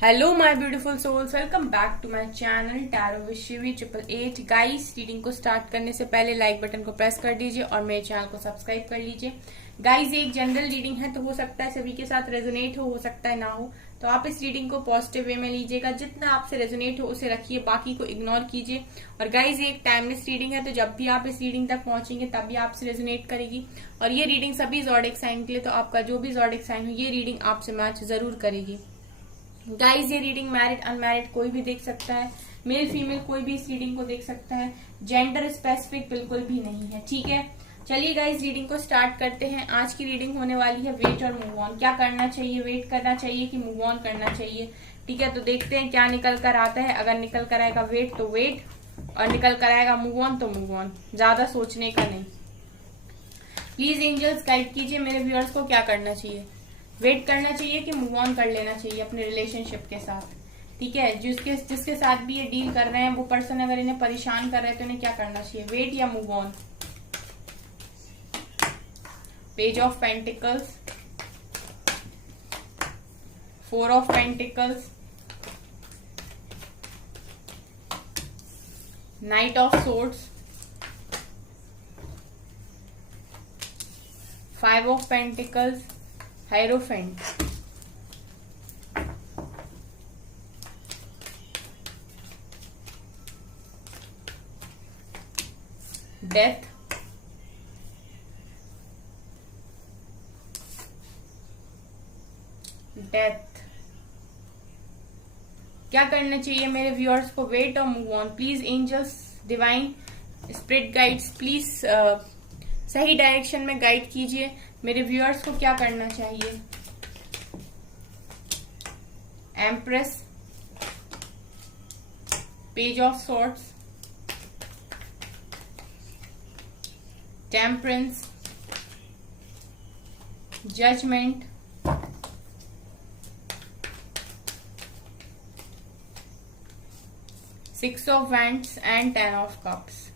Hello my beautiful souls, welcome back to my channel tarot with Shivi 888। Guys, reading को start करने से पहले like button को press कर दीजिए और मेरे चैनल को सब्सक्राइब कर लीजिए। गाइस, ये एक जनरल रीडिंग है, तो हो सकता है सभी के साथ रेजोनेट हो सकता है ना हो। तो आप इस रीडिंग को पॉजिटिव वे में लीजिएगा, जितना आपसे रेजोनेट हो उसे रखिए, बाकी को इग्नोर कीजिए। और गाइस, ये एक टाइमलेस रीडिंग है, तो जब भी आप इस रीडिंग तक पहुंचेंगे तब भी आपसे रेजोनेट करेगी। और ये रीडिंग सभी ज़ोडिएक साइन के लिए, तो आपका जो भी ज़ोडिएक साइन हो ये रीडिंग आपसे मैच जरूर करेगी। गाइज, ये रीडिंग मैरिड अनमैरिड कोई भी देख सकता है, मेल फीमेल कोई भी इस रीडिंग को देख सकता है, जेंडर स्पेसिफिक बिल्कुल भी नहीं है। ठीक है, चलिए गाइज रीडिंग को स्टार्ट करते हैं। आज की रीडिंग होने वाली है वेट और मूव ऑन। क्या करना चाहिए, वेट करना चाहिए कि मूव ऑन करना चाहिए? ठीक है, तो देखते हैं क्या निकल कर आता है। अगर निकल कर आएगा वेट तो वेट, और निकल कर आएगा मूव ऑन तो मूव ऑन। ज्यादा सोचने का नहीं। प्लीज एंजल्स गाइड कीजिए मेरे व्यूअर्स को, क्या करना चाहिए? वेट करना चाहिए कि मूव ऑन कर लेना चाहिए अपने रिलेशनशिप के साथ? ठीक है, जिसके साथ भी ये डील कर रहे हैं वो पर्सन अगर इन्हें परेशान कर रहे हैं तो इन्हें क्या करना चाहिए, वेट या move on? Page of pentacles, 4 of pentacles, knight of swords, 5 of pentacles, hierophant, death, death. क्या करना चाहिए मेरे व्यूअर्स को, वेट और move on? Please angels, divine spirit guides, please सही डायरेक्शन में गाइड कीजिए मेरे व्यूअर्स को, क्या करना चाहिए? Empress, page of swords, temperance, judgment, six of wands and 10 of cups.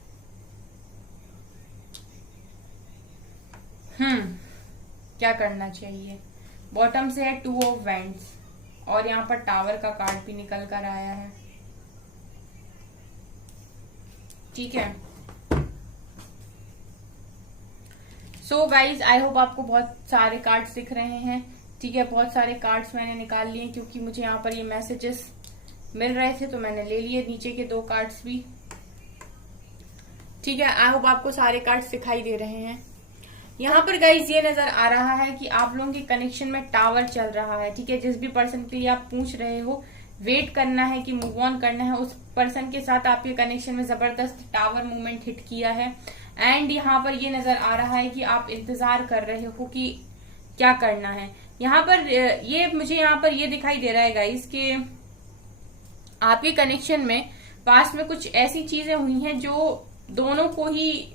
क्या करना चाहिए? बॉटम से है 2 ऑफ वैंड्स, और यहाँ पर टावर का कार्ड भी निकल कर आया है। ठीक है, सो गाइज आई होप आपको बहुत सारे कार्ड्स दिख रहे हैं। ठीक है, बहुत सारे कार्ड्स मैंने निकाल लिए क्योंकि मुझे यहाँ पर ये मैसेजेस मिल रहे थे, तो मैंने ले लिए नीचे के 2 कार्ड्स भी। ठीक है, आई होप आपको सारे कार्ड्स दिखाई दे रहे हैं। यहाँ पर गाइज ये नजर आ रहा है कि आप लोगों के कनेक्शन में टावर चल रहा है। ठीक है, जिस भी पर्सन के लिए आप पूछ रहे हो वेट करना है कि मूव ऑन करना है, उस पर्सन के साथ आपके कनेक्शन में जबरदस्त टावर मूवमेंट हिट किया है। एंड यहाँ पर ये नजर आ रहा है कि आप इंतजार कर रहे हो कि क्या करना है। यहाँ पर ये मुझे यहाँ पर ये दिखाई दे रहा है गाइज कि आपके कनेक्शन में पास्ट में कुछ ऐसी चीजें हुई हैं जो दोनों को ही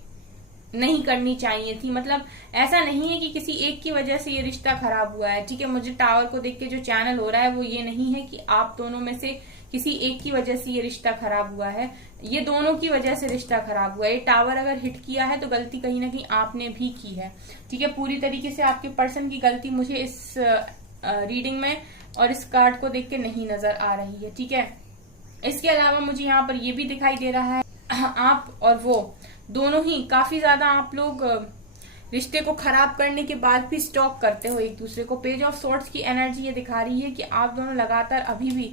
नहीं करनी चाहिए थी। मतलब ऐसा नहीं है कि किसी एक की वजह से ये रिश्ता खराब हुआ है। ठीक है, मुझे टावर को देख के जो चैनल हो रहा है वो ये नहीं है कि आप दोनों में से किसी एक की वजह से ये रिश्ता खराब हुआ है, ये दोनों की वजह से रिश्ता खराब हुआ है। ये टावर अगर हिट किया है तो गलती कहीं ना कहीं आपने भी की है। ठीक है, पूरी तरीके से आपके पर्सन की गलती मुझे इस रीडिंग में और इस कार्ड को देख के नहीं नजर आ रही है। ठीक है, इसके अलावा मुझे यहाँ पर ये भी दिखाई दे रहा है आप और वो दोनों ही काफी ज्यादा आप लोग रिश्ते को खराब करने के बाद भी स्टॉक करते हो एक दूसरे को। पेज ऑफ सॉर्ड्स की एनर्जी ये दिखा रही है कि आप दोनों लगातार अभी भी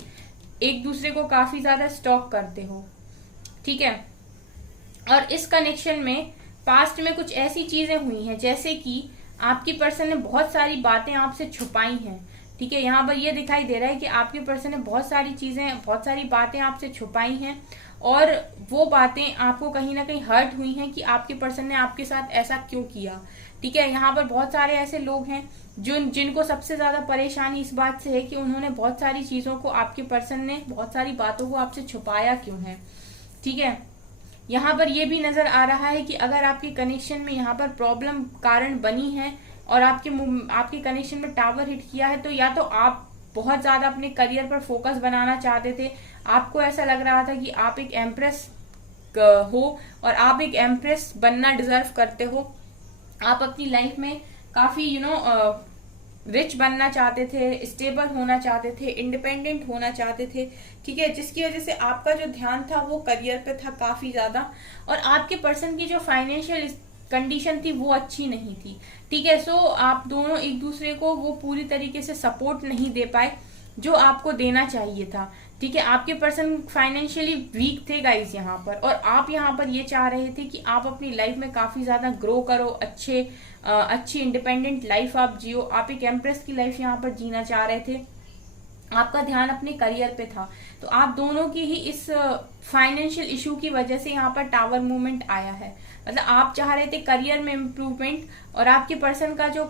एक दूसरे को काफी ज्यादा स्टॉक करते हो। ठीक है, और इस कनेक्शन में पास्ट में कुछ ऐसी चीजें हुई हैं जैसे कि आपकी पर्सन ने बहुत सारी बातें आपसे छुपाई हैं। ठीक है, यहाँ पर ये दिखाई दे रहा है कि आपके पर्सन ने बहुत सारी बातें आपसे छुपाई हैं, और वो बातें आपको कहीं ना कहीं हर्ट हुई हैं कि आपके पर्सन ने आपके साथ ऐसा क्यों किया। ठीक है, यहाँ पर बहुत सारे ऐसे लोग हैं जिनको सबसे ज्यादा परेशानी इस बात से है कि उन्होंने बहुत सारी चीजों को, आपके पर्सन ने बहुत सारी बातों को आपसे छुपाया क्यों है। ठीक है, यहाँ पर ये भी नजर आ रहा है कि अगर आपके कनेक्शन में यहाँ पर प्रॉब्लम कारण बनी है और आपके कनेक्शन में टावर हिट किया है, तो या तो आप बहुत ज्यादा अपने करियर पर फोकस बनाना चाहते थे, आपको ऐसा लग रहा था कि आप एक एम्प्रेस हो और आप एक एम्प्रेस बनना डिजर्व करते हो। आप अपनी लाइफ में काफी रिच बनना चाहते थे, स्टेबल होना चाहते थे, इंडिपेंडेंट होना चाहते थे, ठीक है, जिसकी वजह से आपका जो ध्यान था वो करियर पे था काफी ज्यादा, और आपके पर्सन की जो फाइनेंशियल कंडीशन थी वो अच्छी नहीं थी, ठीक है। सो आप दोनों एक दूसरे को वो पूरी तरीके से सपोर्ट नहीं दे पाए जो आपको देना चाहिए था, ठीक है। आपके पर्सन फाइनेंशियली वीक थे गाइस यहाँ पर, और आप यहाँ पर ये चाह रहे थे कि आप अपनी लाइफ में काफी ज्यादा ग्रो करो, अच्छी इंडिपेंडेंट लाइफ आप जियो, आप एक एम्प्रेस की लाइफ यहाँ पर जीना चाह रहे थे, आपका ध्यान अपने करियर पे था। तो आप दोनों की ही इस फाइनेंशियल इशू की वजह से यहाँ पर टावर मूवमेंट आया है। मतलब आप चाह रहे थे करियर में इम्प्रूवमेंट, और आपके पर्सन का जो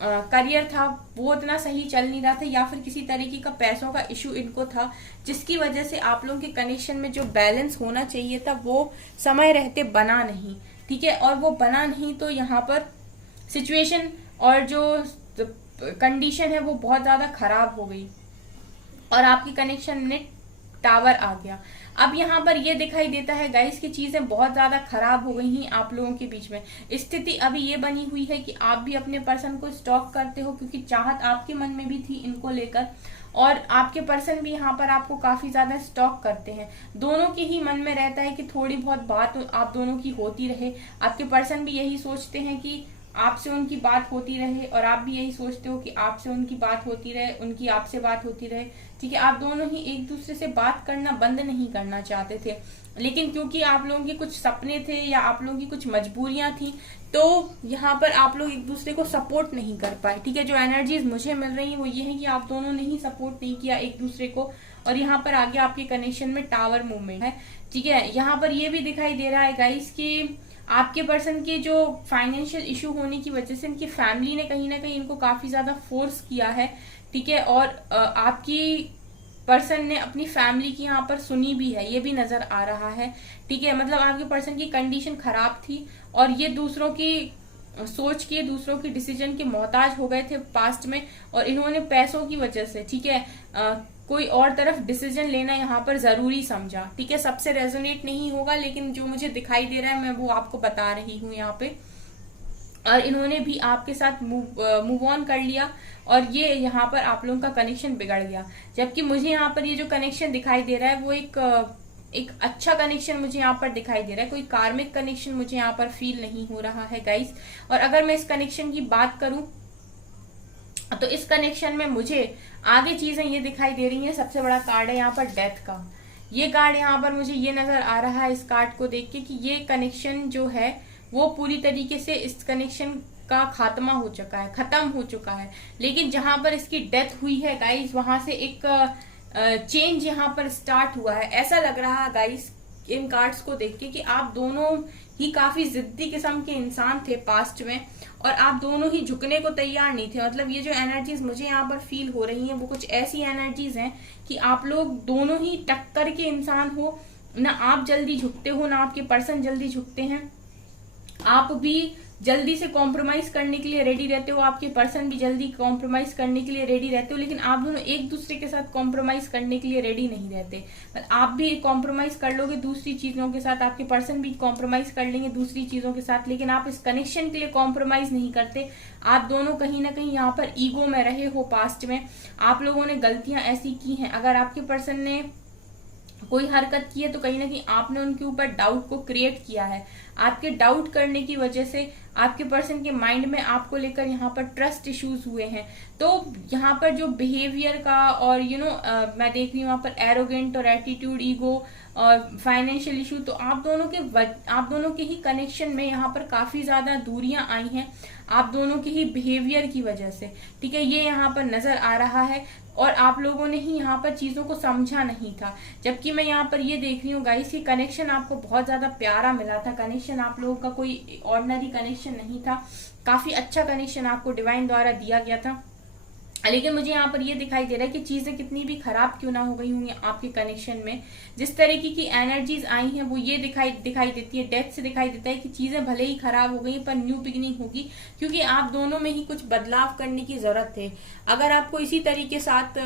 करियर था वो इतना सही चल नहीं रहा था, या फिर किसी तरीके का पैसों का इशू इनको था, जिसकी वजह से आप लोगों के कनेक्शन में जो बैलेंस होना चाहिए था वो समय रहते बना नहीं, ठीक है। और वो बना नहीं तो यहाँ पर सिचुएशन और जो कंडीशन है वो बहुत ज्यादा खराब हो गई, और आपकी कनेक्शन में टावर आ गया। अब यहाँ पर ये दिखाई देता है गाइस की चीजें बहुत ज्यादा खराब हो गई हैं आप लोगों के बीच में। स्थिति अभी ये बनी हुई है कि आप भी अपने पर्सन को स्टॉक करते हो, क्योंकि चाहत आपके मन में भी थी इनको लेकर, और आपके पर्सन भी यहाँ पर आपको काफी ज्यादा स्टॉक करते हैं। दोनों के ही मन में रहता है कि थोड़ी बहुत बात आप दोनों की होती रहे। आपके पर्सन भी यही सोचते हैं कि आपसे उनकी बात होती रहे, और आप भी यही सोचते हो कि आपसे उनकी बात होती रहे, उनकी आपसे बात होती रहे, ठीक है। आप दोनों ही एक दूसरे से बात करना बंद नहीं करना चाहते थे, लेकिन क्योंकि आप लोगों के कुछ सपने थे या आप लोगों की कुछ मजबूरियां थी, तो यहाँ पर आप लोग एक दूसरे को सपोर्ट नहीं कर पाए, ठीक है। जो एनर्जीज मुझे मिल रही है वो ये है कि आप दोनों ने ही सपोर्ट नहीं किया एक दूसरे को, और यहाँ पर आगे आपके कनेक्शन में टावर मूवमेंट है, ठीक है। यहाँ पर ये भी दिखाई दे रहा है गाइस कि आपके पर्सन के जो फाइनेंशियल इशू होने की वजह से इनकी फैमिली ने कहीं ना कहीं इनको काफी ज्यादा फोर्स किया है, ठीक है। और आपकी पर्सन ने अपनी फैमिली की यहाँ पर सुनी भी है, ये भी नजर आ रहा है, ठीक है। मतलब आपके पर्सन की कंडीशन खराब थी, और ये दूसरों की सोच के, दूसरों की डिसीजन के मोहताज हो गए थे पास्ट में, और इन्होंने पैसों की वजह से, ठीक है, कोई और तरफ डिसीजन लेना यहाँ पर जरूरी समझा, ठीक है। सबसे रेजोनेट नहीं होगा, लेकिन जो मुझे दिखाई दे रहा है मैं वो आपको बता रही हूँ यहाँ पे। और इन्होंने भी आपके साथ मूव ऑन कर लिया, और ये यहाँ पर आप लोगों का कनेक्शन बिगड़ गया। जबकि मुझे यहाँ पर ये जो कनेक्शन दिखाई दे रहा है वो एक अच्छा कनेक्शन मुझे यहाँ पर दिखाई दे रहा है, कोई कार्मिक कनेक्शन मुझे यहाँ पर फील नहीं हो रहा है गाइस। और अगर मैं इस कनेक्शन की बात करूं तो इस कनेक्शन में मुझे आगे चीजें ये दिखाई दे रही हैं। सबसे बड़ा कार्ड है यहाँ पर डेथ का। ये कार्ड यहाँ पर मुझे ये नजर आ रहा है इस कार्ड को देख के कि ये कनेक्शन जो है वो पूरी तरीके से इस कनेक्शन का खात्मा हो चुका है, खत्म हो चुका है। लेकिन जहां पर इसकी डेथ हुई है गाइस, वहां से एक चेंज यहाँ पर स्टार्ट हुआ है। ऐसा लग रहा है गाइस इन कार्ड्स को देख के कि आप दोनों ही काफी जिद्दी किस्म के इंसान थे पास्ट में, और आप दोनों ही झुकने को तैयार नहीं थे। मतलब ये जो एनर्जीज मुझे यहाँ पर फील हो रही हैं वो कुछ ऐसी एनर्जीज हैं कि आप लोग दोनों ही टक्कर के इंसान हो, ना आप जल्दी झुकते हो ना आपके पर्सन जल्दी झुकते हैं। आप भी जल्दी से कॉम्प्रोमाइज करने के लिए रेडी रहते हो, आपके पर्सन भी जल्दी कॉम्प्रोमाइज करने के लिए रेडी रहते हो, लेकिन आप दोनों एक दूसरे के साथ कॉम्प्रोमाइज करने के लिए रेडी नहीं रहते। आप भी कॉम्प्रोमाइज कर लोगे दूसरी चीजों के साथ, आपके पर्सन भी कॉम्प्रोमाइज कर लेंगे दूसरी चीजों के साथ, लेकिन आप इस कनेक्शन के लिए कॉम्प्रोमाइज नहीं करते। आप दोनों कहीं ना कहीं यहाँ पर ईगो में रहे हो पास्ट में। आप लोगों ने गलतियां ऐसी की हैं, अगर आपके पर्सन ने कोई हरकत की है तो कहीं ना कहीं आपने उनके ऊपर डाउट को क्रिएट किया है। आपके डाउट करने की वजह से आपके पर्सन के माइंड में आपको लेकर यहाँ पर ट्रस्ट इश्यूज हुए हैं। तो यहाँ पर जो बिहेवियर का और मैं देख रही हूँ यहाँ पर एरोगेंट और एटीट्यूड, ईगो और फाइनेंशियल इशू, तो आप दोनों के ही कनेक्शन में यहाँ पर काफी ज्यादा दूरियां आई हैं आप दोनों के ही बिहेवियर की वजह से, ठीक है। ये यहाँ पर नजर आ रहा है, और आप लोगों ने ही यहाँ पर चीजों को समझा नहीं था। जबकि मैं यहाँ पर ये देख रही हूँ गाइस, ये कनेक्शन आपको बहुत ज्यादा प्यारा मिला था। कनेक्शन आप लोगों का कोई ऑर्डिनरी कनेक्शन नहीं था, काफी अच्छा कनेक्शन आपको डिवाइन द्वारा दिया गया था। लेकिन मुझे यहाँ पर ये दिखाई दे रहा है कि चीजें कितनी भी खराब क्यों ना हो गई होंगी आपके कनेक्शन में, जिस तरीके की एनर्जीज आई हैं वो ये दिखाई देती है। डेथ से दिखाई देता है कि चीजें भले ही खराब हो गई पर न्यू बिगिनिंग होगी, क्योंकि आप दोनों में ही कुछ बदलाव करने की जरूरत है। अगर आपको इसी तरीके साथ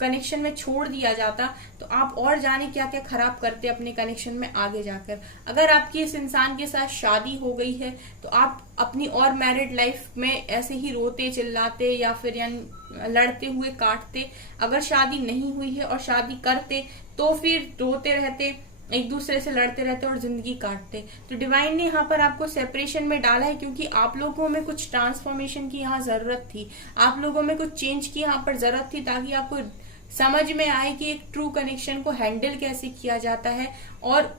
कनेक्शन में छोड़ दिया जाता तो आप और जाने क्या क्या खराब करते अपने कनेक्शन में आगे जाकर। अगर आपकी इस इंसान के साथ शादी हो गई है तो आप अपनी और मैरिड लाइफ में ऐसे ही रोते चिल्लाते या फिर लड़ते हुए काटते। अगर शादी नहीं हुई है और शादी करते तो फिर रोते रहते, एक दूसरे से लड़ते रहते और जिंदगी काटते। तो डिवाइन ने यहाँ पर आपको सेपरेशन में डाला है क्योंकि आप लोगों में कुछ ट्रांसफॉर्मेशन की यहाँ जरूरत थी, आप लोगों में कुछ चेंज की यहाँ पर जरूरत थी, ताकि आपको समझ में आए कि एक ट्रू कनेक्शन को हैंडल कैसे किया जाता है और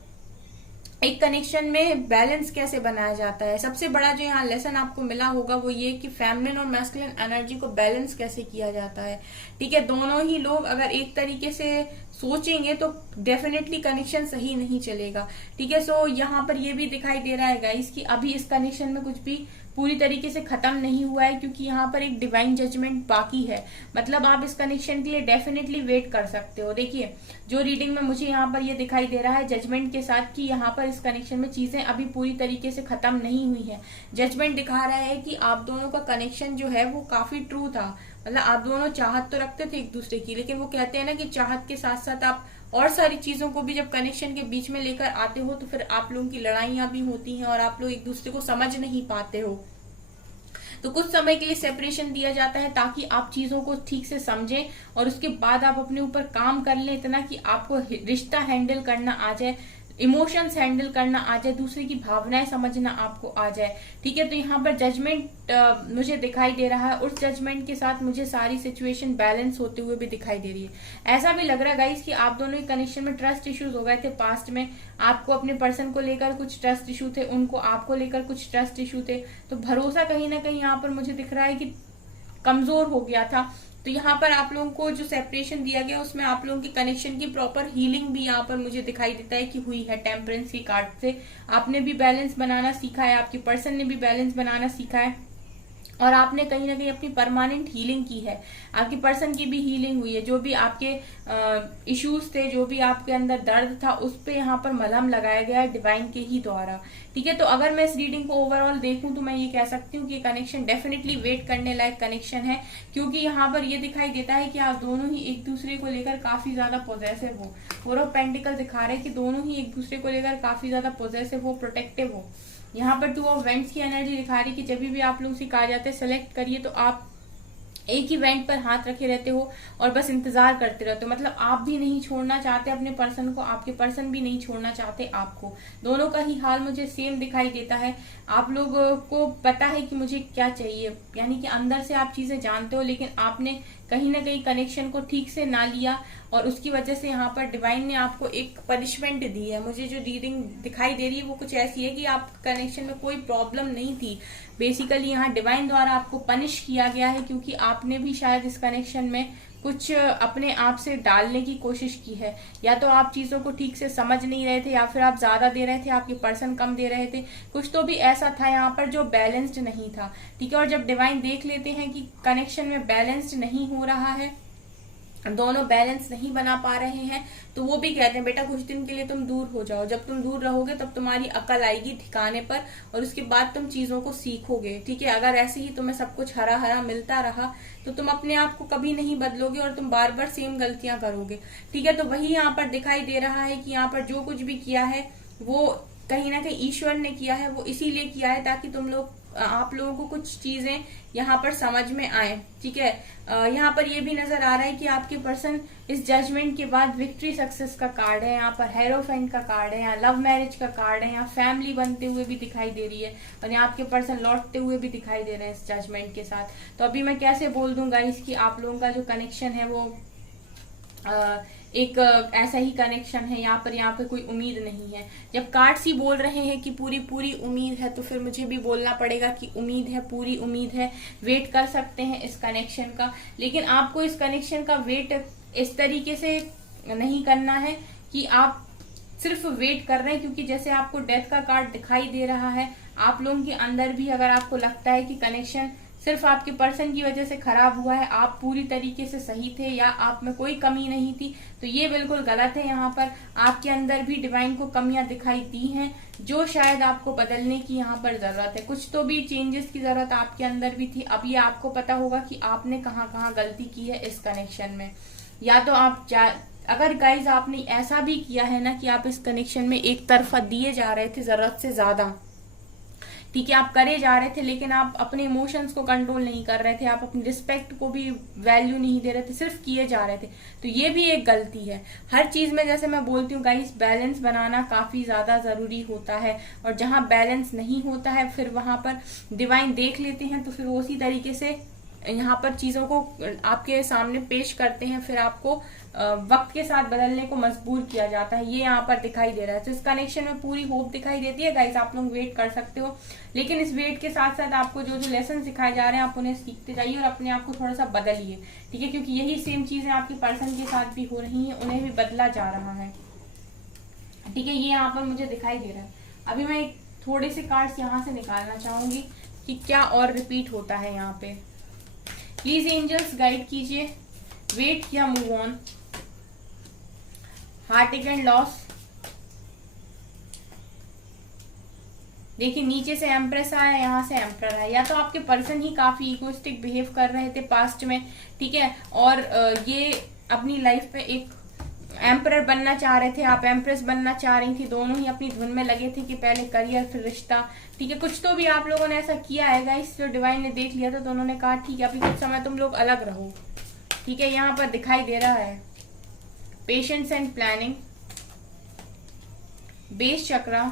एक कनेक्शन में बैलेंस कैसे बनाया जाता है। सबसे बड़ा जो यहाँ लेसन आपको मिला होगा वो ये कि फेमिनिन और मैस्कुलिन एनर्जी को बैलेंस कैसे किया जाता है। ठीक है, दोनों ही लोग अगर एक तरीके से सोचेंगे तो डेफिनेटली कनेक्शन सही नहीं चलेगा। ठीक है, सो यहाँ पर ये भी दिखाई दे रहा है गाइस कि अभी इस कनेक्शन में कुछ भी पूरी तरीके से खत्म नहीं हुआ है, क्योंकि यहाँ पर एक डिवाइन जजमेंट बाकी है। मतलब आप इस कनेक्शन के लिए डेफिनेटली वेट कर सकते हो। देखिए, जो रीडिंग में मुझे यहाँ पर ये दिखाई दे रहा है जजमेंट के साथ कि यहाँ पर इस कनेक्शन में चीजें अभी पूरी तरीके से खत्म नहीं हुई है। जजमेंट दिखा रहा है कि आप दोनों का कनेक्शन जो है वो काफी ट्रू था। मतलब आप दोनों चाहत तो रखते थे एक दूसरे की, लेकिन वो कहते हैं ना कि चाहत के साथ साथ आप और सारी चीजों को भी जब कनेक्शन के बीच में लेकर आते हो तो फिर आप लोगों की लड़ाइयां भी होती हैं और आप लोग एक दूसरे को समझ नहीं पाते हो। तो कुछ समय के लिए सेपरेशन दिया जाता है ताकि आप चीजों को ठीक से समझें और उसके बाद आप अपने ऊपर काम कर लें, इतना कि आपको रिश्ता हैंडल करना आ जाए, इमोशंस हैंडल करना आ जाए, दूसरे की भावनाएं समझना आपको आ जाए। ठीक है, तो यहाँ पर जजमेंट मुझे दिखाई दे रहा है। उस जजमेंट के साथ मुझे सारी सिचुएशन बैलेंस होते हुए भी दिखाई दे रही है। ऐसा भी लग रहा है गाइस कि आप दोनों के कनेक्शन में ट्रस्ट इश्यूज हो गए थे पास्ट में। आपको अपने पर्सन को लेकर कुछ ट्रस्ट इशू थे, उनको आपको लेकर कुछ ट्रस्ट इशू थे। तो भरोसा कहीं ना कहीं यहाँ पर मुझे दिख रहा है कि कमजोर हो गया था। तो यहाँ पर आप लोगों को जो सेपरेशन दिया गया उसमें आप लोगों की कनेक्शन की प्रॉपर हीलिंग भी यहाँ पर मुझे दिखाई देता है कि हुई है। टेम्परेंस की कार्ड से आपने भी बैलेंस बनाना सीखा है, आपके पर्सन ने भी बैलेंस बनाना सीखा है और आपने कहीं ना कहीं अपनी परमानेंट हीलिंग की है। आपकी पर्सन की भी हीलिंग हुई है। जो भी आपके इश्यूज थे, जो भी आपके अंदर दर्द था, उस पे यहाँ पर मलहम लगाया गया है डिवाइन के ही द्वारा। ठीक है, तो अगर मैं इस रीडिंग को ओवरऑल देखूं तो मैं ये कह सकती हूँ कि कनेक्शन डेफिनेटली वेट करने लायक कनेक्शन है, क्योंकि यहाँ पर ये दिखाई देता है कि आप दोनों ही एक दूसरे को लेकर काफी ज्यादा पॉजिटिव हो। फोर ऑफ पेंटिकल दिखा रहे हैं कि दोनों ही एक दूसरे को लेकर काफी ज्यादा पॉजिटिव हो, प्रोटेक्टिव हो। यहाँ पर टू ऑफ वेंट्स की एनर्जी दिखा रही है कि जब भी आप लोग से कहा जाता है सेलेक्ट करिए तो आप एक ही वेंट पर हाथ रखे रहते हो और बस इंतजार करते रहते हो। मतलब आप भी नहीं छोड़ना चाहते अपने पर्सन को, आपके पर्सन भी नहीं छोड़ना चाहते आपको। दोनों का ही हाल मुझे सेम दिखाई देता है। आप लोगों को पता है कि मुझे क्या चाहिए, यानी कि अंदर से आप चीजें जानते हो, लेकिन आपने कहीं ना कहीं कनेक्शन को ठीक से ना लिया और उसकी वजह से यहाँ पर डिवाइन ने आपको एक पनिशमेंट दी है। मुझे जो रीडिंग दिखाई दे रही है वो कुछ ऐसी है कि आप कनेक्शन में कोई प्रॉब्लम नहीं थी, बेसिकली यहाँ डिवाइन द्वारा आपको पनिश किया गया है, क्योंकि आपने भी शायद इस कनेक्शन में कुछ अपने आप से डालने की कोशिश की है। या तो आप चीजों को ठीक से समझ नहीं रहे थे, या फिर आप ज्यादा दे रहे थे, आपके पर्सन कम दे रहे थे। कुछ तो भी ऐसा था यहाँ पर जो बैलेंस्ड नहीं था। ठीक है, और जब डिवाइन देख लेते हैं कि कनेक्शन में बैलेंस्ड नहीं हो रहा है, दोनों बैलेंस नहीं बना पा रहे हैं, तो वो भी कहते हैं बेटा कुछ दिन के लिए तुम दूर हो जाओ। जब तुम दूर रहोगे तब तुम्हारी अकल आएगी ठिकाने पर और उसके बाद तुम चीजों को सीखोगे। ठीक है, अगर ऐसे ही तुम्हें सब कुछ हरा हरा मिलता रहा तो तुम अपने आप को कभी नहीं बदलोगे और तुम बार बार सेम गलतियां करोगे। ठीक है, तो वही यहाँ पर दिखाई दे रहा है कि यहाँ पर जो कुछ भी किया है वो कहीं ना कहीं ईश्वर ने किया है। वो इसीलिए किया है ताकि आप लोगों को कुछ चीजें यहाँ पर समझ में आए। ठीक है, यहाँ पर ये भी नजर आ रहा है कि आपके पर्सन इस जजमेंट के बाद विक्ट्री सक्सेस का कार्ड है, यहाँ पर हेरोफेंट का कार्ड है, यहाँ लव मैरिज का कार्ड है, यहाँ फैमिली बनते हुए भी दिखाई दे रही है और यहाँ आपके पर्सन लौटते हुए भी दिखाई दे रहे हैं इस जजमेंट के साथ। तो अभी मैं कैसे बोल दूंगा इसकी आप लोगों का जो कनेक्शन है वो एक ऐसा ही कनेक्शन है। यहाँ पे कोई उम्मीद नहीं है। जब कार्ड्स ही बोल रहे हैं कि पूरी पूरी उम्मीद है, तो फिर मुझे भी बोलना पड़ेगा कि उम्मीद है, पूरी उम्मीद है। वेट कर सकते हैं इस कनेक्शन का, लेकिन आपको इस कनेक्शन का वेट इस तरीके से नहीं करना है कि आप सिर्फ वेट कर रहे हैं, क्योंकि जैसे आपको डेथ का कार्ड दिखाई दे रहा है, आप लोगों के अंदर भी अगर आपको लगता है कि कनेक्शन सिर्फ आपके पर्सन की वजह से खराब हुआ है, आप पूरी तरीके से सही थे या आप में कोई कमी नहीं थी, तो ये बिल्कुल गलत है। यहाँ पर आपके अंदर भी डिवाइन को कमियां दिखाई दी हैं जो शायद आपको बदलने की यहाँ पर जरूरत है। कुछ तो भी चेंजेस की जरूरत आपके अंदर भी थी। अब ये आपको पता होगा कि आपने कहाँ कहाँ गलती की है इस कनेक्शन में। या तो आप अगर गाइज आपने ऐसा भी किया है ना कि आप इस कनेक्शन में एक तरफा दिए जा रहे थे जरूरत से ज्यादा, ठीक है, आप करे जा रहे थे लेकिन आप अपने इमोशंस को कंट्रोल नहीं कर रहे थे, आप अपनी रिस्पेक्ट को भी वैल्यू नहीं दे रहे थे, सिर्फ किए जा रहे थे, तो ये भी एक गलती है। हर चीज में जैसे मैं बोलती हूँ गाइस, बैलेंस बनाना काफी ज्यादा जरूरी होता है, और जहां बैलेंस नहीं होता है फिर वहां पर डिवाइन देख लेते हैं, तो फिर वो उसी तरीके से यहाँ पर चीजों को आपके सामने पेश करते हैं, फिर आपको वक्त के साथ बदलने को मजबूर किया जाता है। ये यहाँ पर दिखाई दे रहा है। तो इस कनेक्शन में पूरी होप दिखाई देती है गाइस, आप लोग वेट कर सकते हो, लेकिन इस वेट के साथ साथ आपको जो जो लेसन सिखाए जा रहे हैं आप उन्हें सीखते जाइए और अपने आप को थोड़ा सा बदलिए, ठीक है, क्योंकि यही सेम चीजें आपके पर्सन के साथ भी हो रही है, उन्हें भी बदला जा रहा है, ठीक है। ये यहाँ पर मुझे दिखाई दे रहा है। अभी मैं थोड़े से कार्ड्स यहाँ से निकालना चाहूंगी कि क्या और रिपीट होता है यहाँ पे। प्लीज एंजल्स गाइड कीजिए, वेट या move on, heart and loss. देखिए नीचे से एम्प्रेस आया, यहाँ से एम्पर है, या तो आपके पर्सन ही काफी इगोइस्टिक बिहेव कर रहे थे पास्ट में, ठीक है, और ये अपनी लाइफ पे एक एम्परर बनना चाह रहे थे, आप एम्प्रेस बनना चाह रही थी, दोनों ही अपनी धुन में लगे थे कि पहले करियर फिर रिश्ता, ठीक है। कुछ तो भी आप लोगों ने ऐसा किया है गाइस, जो डिवाइन ने देख लिया था, तो उन्होंने कहा ठीक है अभी कुछ समय तुम लोग अलग रहो, ठीक है। यहाँ पर दिखाई दे रहा है पेशेंस एंड प्लानिंग, बेस चक्रा,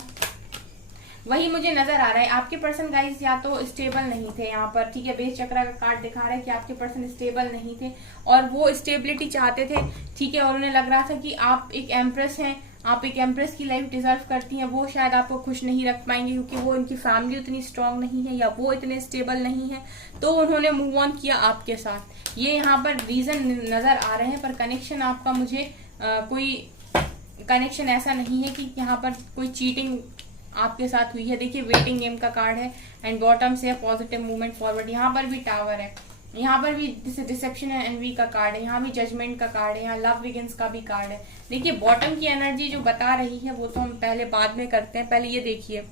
वही मुझे नजर आ रहा है। आपके पर्सन गाइस या तो स्टेबल नहीं थे यहाँ पर, ठीक है, बेस चक्रा का कार्ड दिखा रहा है कि आपके पर्सन स्टेबल नहीं थे और वो स्टेबिलिटी चाहते थे, ठीक है, और उन्हें लग रहा था कि आप एक एम्प्रेस हैं, आप एक एम्प्रेस की लाइफ डिजर्व करती हैं, वो शायद आपको खुश नहीं रख पाएंगे क्योंकि वो उनकी फैमिली उतनी स्ट्रांग नहीं है या वो इतने स्टेबल नहीं है, तो उन्होंने मूव ऑन किया आपके साथ। ये यहाँ पर रीजन नजर आ रहे हैं, पर कनेक्शन आपका मुझे कोई कनेक्शन ऐसा नहीं है कि यहाँ पर कोई चीटिंग आपके साथ हुई है। देखिए वेटिंग गेम का कार्ड है एंड बॉटम से पॉजिटिव मूवमेंट फॉरवर्ड, यहाँ पर भी टावर है, यहाँ पर भी डिसेप्शन एंड एनवी का कार्ड है, यहाँ भी जजमेंट का कार्ड है, यहाँ लव बिगिंस का भी कार्ड है। देखिए बॉटम की एनर्जी जो बता रही है वो तो हम पहले बाद में करते हैं, पहले ये देखिए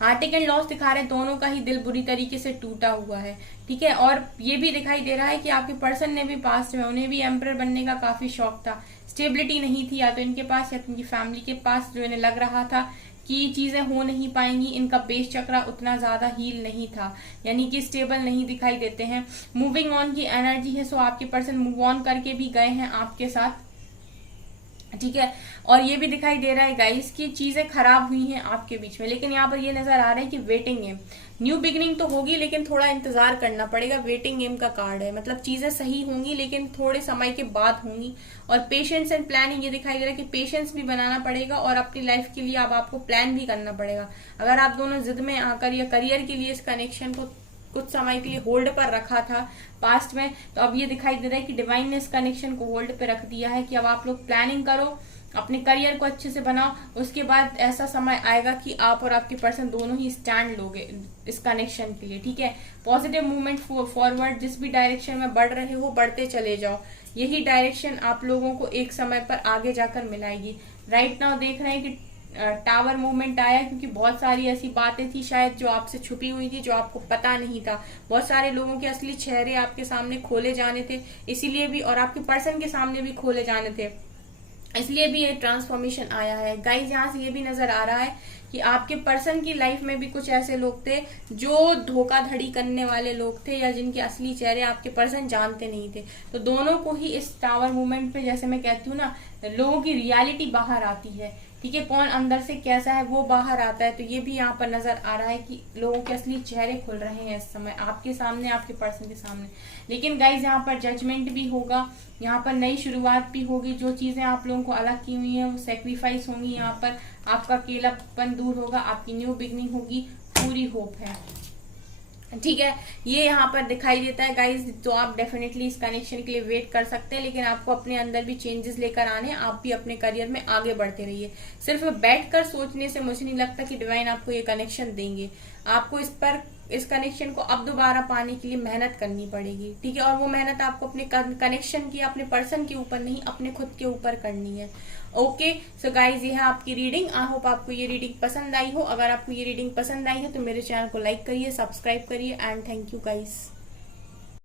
हार्ट एंड लॉस दिखा रहे हैं, दोनों का ही दिल बुरी तरीके से टूटा हुआ है, ठीक है। और ये भी दिखाई दे रहा है कि आपके पर्सन ने भी पास्ट में, उन्हें भी एम्परर बनने का काफी शौक था, स्टेबिलिटी नहीं थी या तो इनके पास या इनकी फैमिली के पास, जो इन्हें लग रहा था कि चीजें हो नहीं पाएंगी, इनका बेस चक्रा उतना ज्यादा हील नहीं था, यानी कि स्टेबल नहीं दिखाई देते हैं। मूविंग ऑन की एनर्जी है, सो आपके पर्सन मूव ऑन करके भी गए हैं आपके साथ, ठीक है। और ये भी दिखाई दे रहा है गाइस कि चीजें खराब हुई हैं आपके बीच में, लेकिन यहाँ पर ये नजर आ रहा है कि वेटिंग गेम, न्यू बिगिनिंग तो होगी लेकिन थोड़ा इंतजार करना पड़ेगा। वेटिंग गेम का कार्ड है, मतलब चीजें सही होंगी लेकिन थोड़े समय के बाद होंगी। और पेशेंस एंड प्लानिंग, ये दिखाई दे रहा है कि पेशेंस भी बनाना पड़ेगा और अपनी लाइफ के लिए अब आपको प्लान भी करना पड़ेगा। अगर आप दोनों जिद में आकर या करियर के लिए इस कनेक्शन को कुछ समय के लिए होल्ड पर रखा था पास्ट में, तो अब ये दिखाई दे रहा है कि डिवाइन ने इस कनेक्शन को होल्ड पे रख दिया है कि अब आप लोग प्लानिंग करो, अपने करियर को अच्छे से बनाओ, उसके बाद ऐसा समय आएगा कि आप और आपके पर्सन दोनों ही स्टैंड लोगे इस कनेक्शन के लिए, ठीक है। पॉजिटिव मूवमेंट फॉरवर्ड, जिस भी डायरेक्शन में बढ़ रहे हो बढ़ते चले जाओ, यही डायरेक्शन आप लोगों को एक समय पर आगे जाकर मिलाएगी। राइट नाउ देख रहे हैं कि टावर मूवमेंट आया क्योंकि बहुत सारी ऐसी बातें थी शायद जो आपसे छुपी हुई थी, जो आपको पता नहीं था। बहुत सारे लोगों के असली चेहरे आपके सामने खोले जाने थे, इसीलिए भी, और आपके पर्सन के सामने भी खोले जाने थे, इसलिए भी ये ट्रांसफॉर्मेशन आया है। गाइस यहाँ से ये भी नजर आ रहा है कि आपके पर्सन की लाइफ में भी कुछ ऐसे लोग थे जो धोखाधड़ी करने वाले लोग थे या जिनके असली चेहरे आपके पर्सन जानते नहीं थे। तो दोनों को ही इस टावर मूवमेंट पे, जैसे मैं कहती हूँ ना, लोगों की रियलिटी बाहर आती है, ठीक है, कौन अंदर से कैसा है वो बाहर आता है। तो ये भी यहाँ पर नजर आ रहा है कि लोगों के असली चेहरे खुल रहे हैं इस समय आपके सामने, आपके पर्सन के सामने। लेकिन गाइज यहाँ पर जजमेंट भी होगा, यहाँ पर नई शुरुआत भी होगी, जो चीजें आप लोगों को अलग की हुई हैं वो सेक्रीफाइस होंगी, यहाँ पर आपका अकेलापन दूर होगा, आपकी न्यू बिगनिंग होगी, पूरी होप है, ठीक है। ये यहाँ पर दिखाई देता है गाइज, तो आप डेफिनेटली इस कनेक्शन के लिए वेट कर सकते हैं, लेकिन आपको अपने अंदर भी चेंजेस लेकर आने, आप भी अपने करियर में आगे बढ़ते रहिए। सिर्फ बैठकर सोचने से मुझे नहीं लगता कि डिवाइन आपको ये कनेक्शन देंगे, आपको इस कनेक्शन को अब दोबारा पाने के लिए मेहनत करनी पड़ेगी, ठीक है। और वो मेहनत आपको अपने कनेक्शन की, अपने पर्सन के ऊपर नहीं, अपने खुद के ऊपर करनी है। ओके सो गाइज, ये है आपकी रीडिंग। आई होप आपको ये रीडिंग पसंद आई हो। अगर आपको ये रीडिंग पसंद आई है तो मेरे चैनल को लाइक करिए, सब्सक्राइब करिए एंड थैंक यू गाइज।